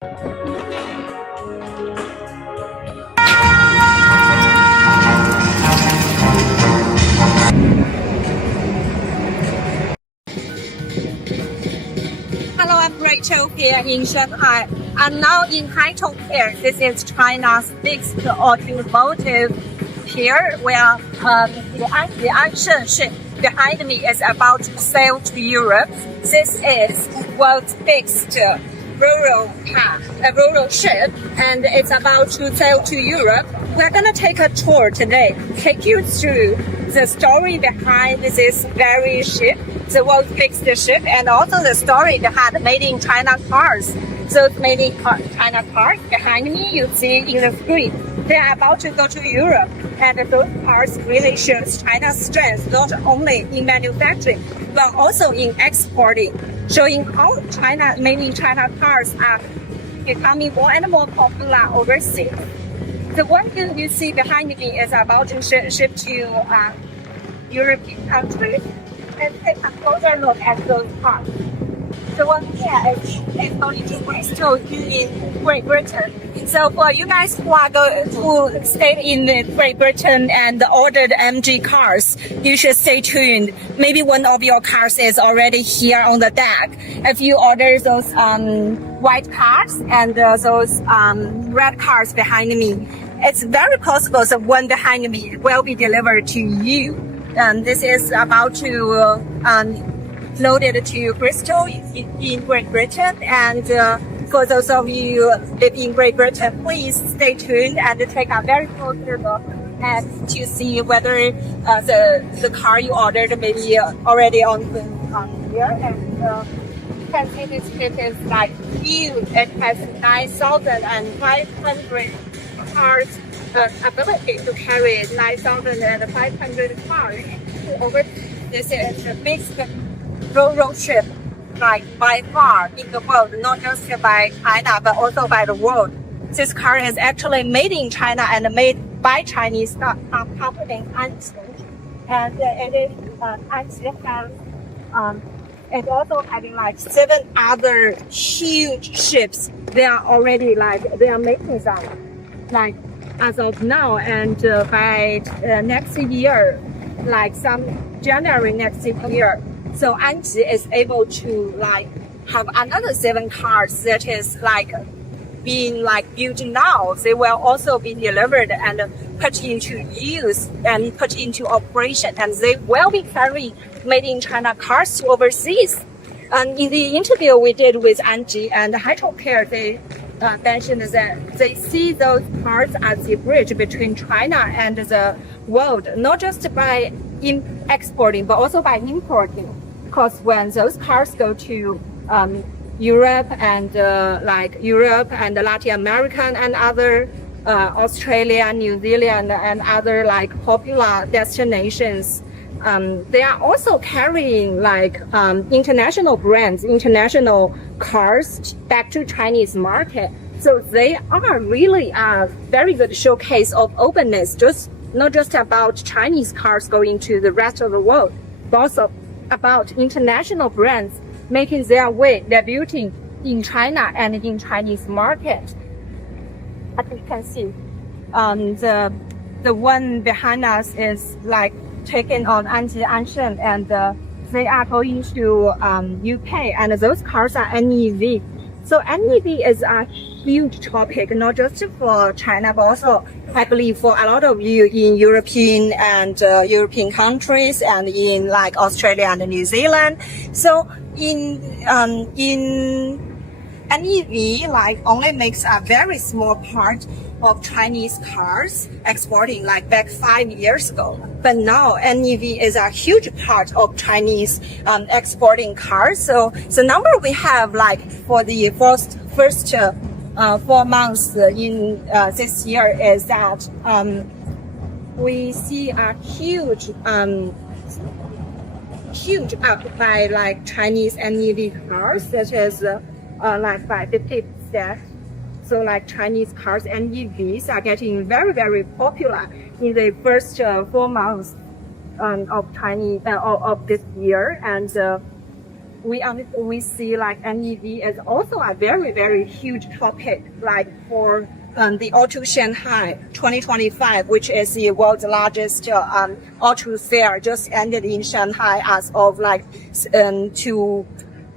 Hello, I'm Rachel here in Shanghai. I'm now in Haichong Pier. This is China's biggest automotive pier where the Anji Ansheng ship behind me is about to sail to Europe. This is world's biggest rural ship, and it's about to sail to Europe. We're gonna take a tour today, take you through the story behind this very ship, the world's biggest ship, and also the story behind made in China cars. Those made in China cars behind me, you see in the screen, they are about to go to Europe, and those cars really shows China's strength not only in manufacturing but also in exporting, showing how China made in China cars are becoming more and more popular overseas. The one you see behind me is about to ship to European countries. And take a closer look at those cars. The one here is going to Bristol in Great Britain. So for you guys who stayed in Great Britain and ordered MG cars, you should stay tuned. Maybe one of your cars is already here on the deck. If you order those white cars and those red cars behind me, it's very possible the one behind me will be delivered to you. This is about to load it to Bristol in Great Britain. And for those of you live in Great Britain, please stay tuned and take a very closer look and to see whether the car you ordered may be already on here. And you can see this ship is like huge. It has 9,500 cars. Ability to carry 9,500 cars over. This is the biggest road ship, like by far in the world, not just by China but also by the world. This car is actually made in China and made by Chinese company Anji, and it is Anji has it's also having like 7 other huge ships. They are already they are making them as of now, and by next year, some January next year, so Anji is able to have another 7 cars that is being built now. They will also be delivered and put into use and put into operation, and they will be carrying made in China cars to overseas. And in the interview we did with Anji and Haichong Pier, they mentioned that they see those cars as the bridge between China and the world, not just by exporting but also by importing. Because when those cars go to Europe and Europe and Latin America and other Australia, New Zealand and other popular destinations, they are also carrying international brands, international cars back to Chinese market. So they are really a very good showcase of openness, not just about Chinese cars going to the rest of the world, but also about international brands making their way, debuting in China and in Chinese market. As you can see, the one behind us is taken on Anji Ansheng, and they are going to UK, and those cars are NEV. So NEV is a huge topic, not just for China, but also I believe for a lot of you in European and European countries and in Australia and New Zealand. So in NEV only makes a very small part of Chinese cars exporting back 5 years ago. But now NEV is a huge part of Chinese exporting cars. So the number we have for the first 4 months in this year is that we see a huge up by Chinese NEV cars, that is by 50%. So Chinese cars and EVs are getting very, very popular in the first 4 months of this year. And we see like NEV is also a very, very huge topic, like for the Auto Shanghai 2025, which is the world's largest auto fair, just ended in Shanghai as of like 2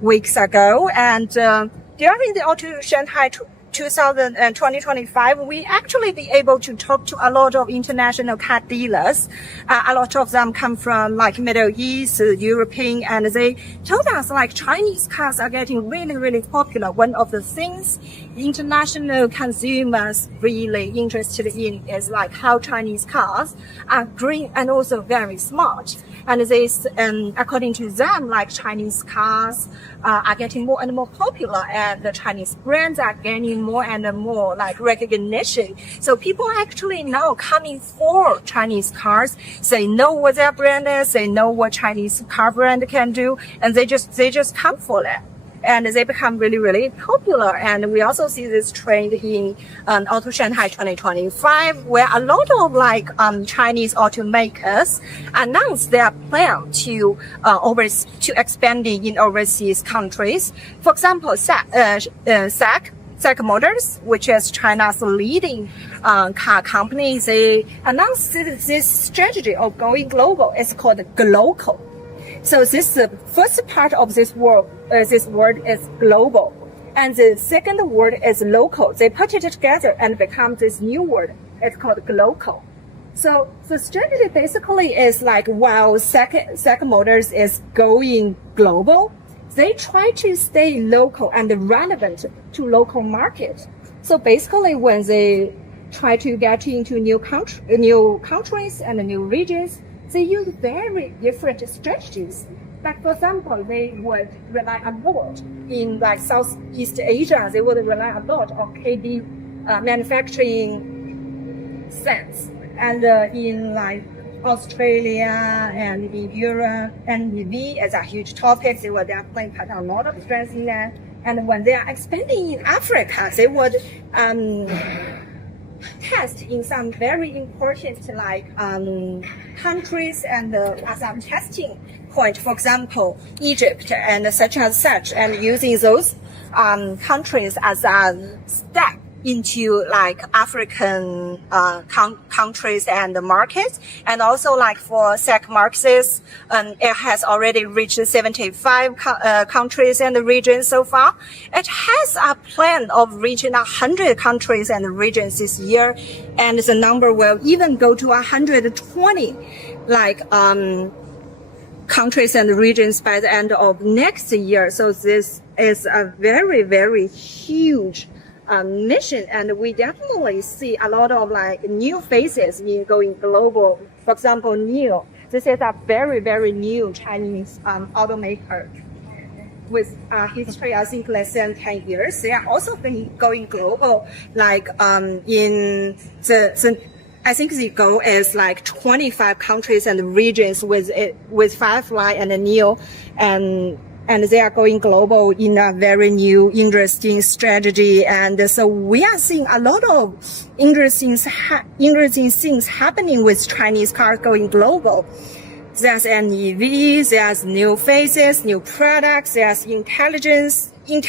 weeks ago. And during the Auto Shanghai 2025, we actually be able to talk to a lot of international car dealers. A lot of them come from like Middle East, European, and they told us like Chinese cars are getting really, really popular. One of the things international consumers really interested in is like how Chinese cars are green and also very smart. And this, according to them, like Chinese cars are getting more and more popular, and the Chinese brands are gaining more and more like recognition. So people are actually now coming for Chinese cars. They know what their brand is, they know what Chinese car brand can do, and they just come for it. And they become really, really popular. And we also see this trend in Auto Shanghai 2025, where a lot of like Chinese automakers announce their plan to expanding in overseas countries. For example, SAIC Motors, which is China's leading car company, they announced this strategy of going global. It's called Glocal. So this first part of this word is global, and the second word is local. They put it together and become this new word. It's called glocal. So the strategy basically is like while SAIC Motors is going global, they try to stay local and relevant to local market. So basically, when they try to get into new countries and new regions, they use very different strategies. Like for example, they would rely a lot in like Southeast Asia. They would rely a lot on KD manufacturing sense, and in like Australia and in Europe, NEV is a huge topic. They would definitely put a lot of strength in that. And when they are expanding in Africa, they would test in some very important like countries and as a testing point, for example, Egypt and such, and using those countries as a step into like African countries and markets. And also like for SAIC markets, it has already reached 75 countries and regions so far. It has a plan of reaching 100 countries and regions this year, and the number will even go to 120 like countries and regions by the end of next year. So this is a very, very huge mission, and we definitely see a lot of like new faces in going global. For example, NIO. This is a very, very new Chinese automaker with history, I think, less than 10 years. They are also going global, like in I think the goal is like 25 countries and regions with Firefly and NIO, and they are going global in a very new, interesting strategy. And so we are seeing a lot of interesting things happening with Chinese cars going global. There's NEVs, there's new faces, new products, there's intelligence in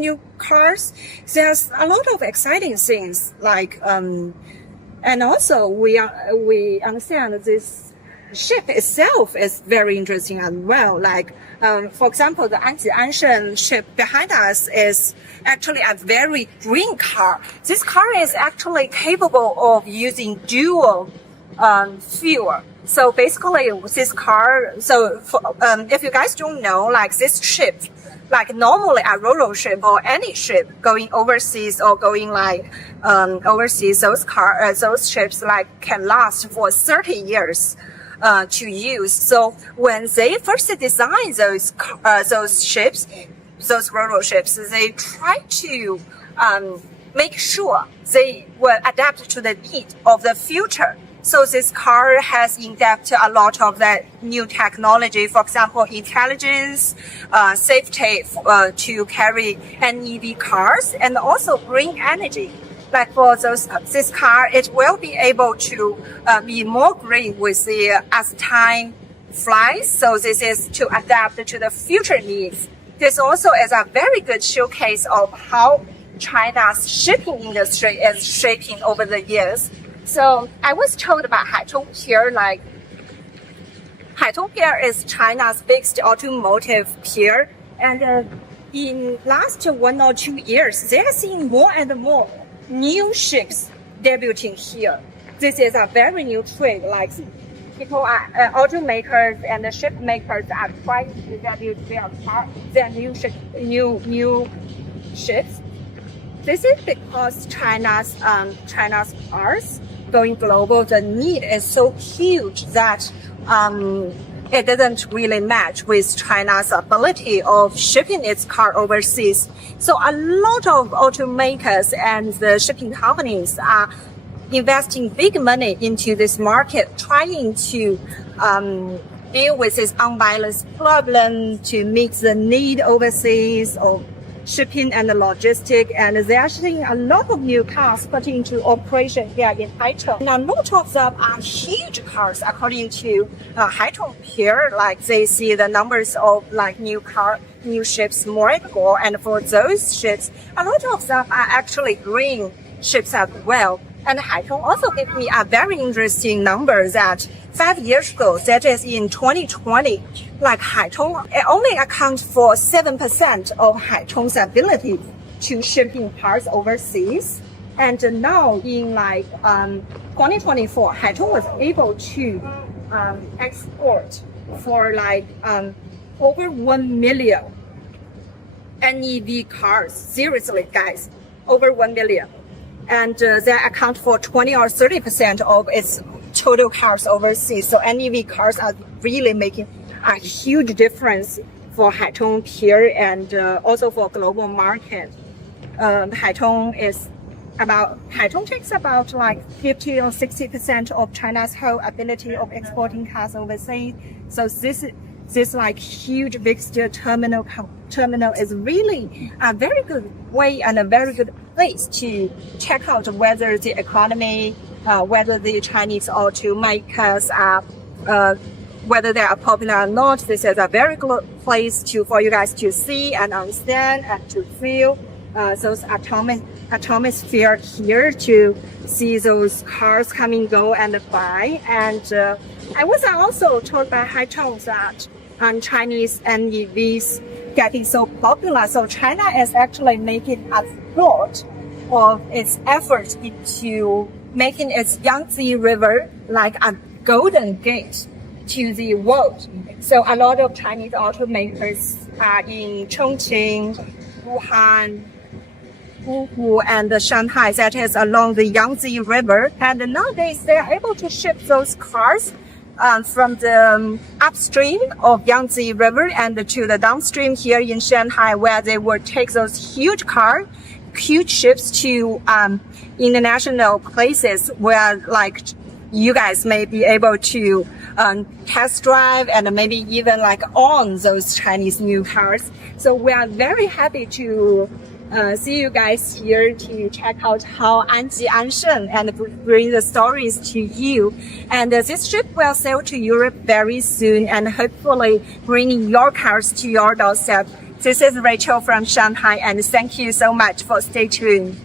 new cars. There's a lot of exciting things like, and also we understand this ship itself is very interesting as well. Like, for example, the Anji Ansheng ship behind us is actually a very green car. This car is actually capable of using dual fuel. So basically, this car. So if you guys don't know, like this ship, like normally a Ro-Ro ship or any ship going overseas or going like overseas, those ships like can last for 30 years. To use. So when they first designed those ships, those Ro-Ro ships, they try to make sure they will adapt to the need of the future. So this car has in depth a lot of that new technology, for example, intelligence, safety to carry NEV cars, and also green energy. Like for this car, it will be able to be more green with as time flies. So this is to adapt to the future needs. This also is a very good showcase of how China's shipping industry is shaping over the years. So I was told about Haichong Pier, like Haichong Pier is China's biggest automotive pier, and in last 1 or 2 years, they are seeing more and more new ships debuting here. This is a very new trend. Like people are automakers and the ship makers are trying to debut their new ships. This is because China's cars going global. The need is so huge that it doesn't really match with China's ability of shipping its car overseas. So a lot of automakers and the shipping companies are investing big money into this market, trying to deal with this unbalanced problem to meet the need overseas of shipping and logistics, and they are seeing a lot of new cars put into operation here in Haichong. And a lot of them are huge cars according to Haichong Pier. Like they see the numbers of like new ships more and more, and for those ships, a lot of them are actually green ships as well. And Haichong also gave me a very interesting number that 5 years ago, that is in 2020, like Haichong, it only accounts for 7% of Haichong's ability to shipping parts overseas. And now in like 2024, Haichong was able to export for like over 1 million NEV cars. Seriously, guys, over 1 million. And they account for 20 or 30% of its total cars overseas. So NEV cars are really making a huge difference for Haichong Pier and also for global market. Haichong takes about like 50 or 60% of China's whole ability of exporting cars overseas. So this like huge big steel terminal is really a very good way and a very good place to check out whether the economy, whether the Chinese automakers are, whether they are popular or not. This is a very good place for you guys to see and understand and to feel those atmosphere here, to see those cars coming, go and buy. And I was also told by Haichong that Chinese NEVs getting so popular. So China is actually making a lot of its efforts into making its Yangtze River like a golden gate to the world. So a lot of Chinese automakers are in Chongqing, Wuhan, Wuhu, and Shanghai, that is along the Yangtze River. And nowadays they are able to ship those cars from the upstream of Yangtze River and to the downstream here in Shanghai, where they will take those huge ships to international places where like you guys may be able to test drive and maybe even like own those Chinese new cars. So we are very happy to see you guys here to check out how Anji Ansheng and bring the stories to you. And this ship will sail to Europe very soon and hopefully bringing your cars to your doorstep. This is Rachel from Shanghai, and thank you so much for staying tuned.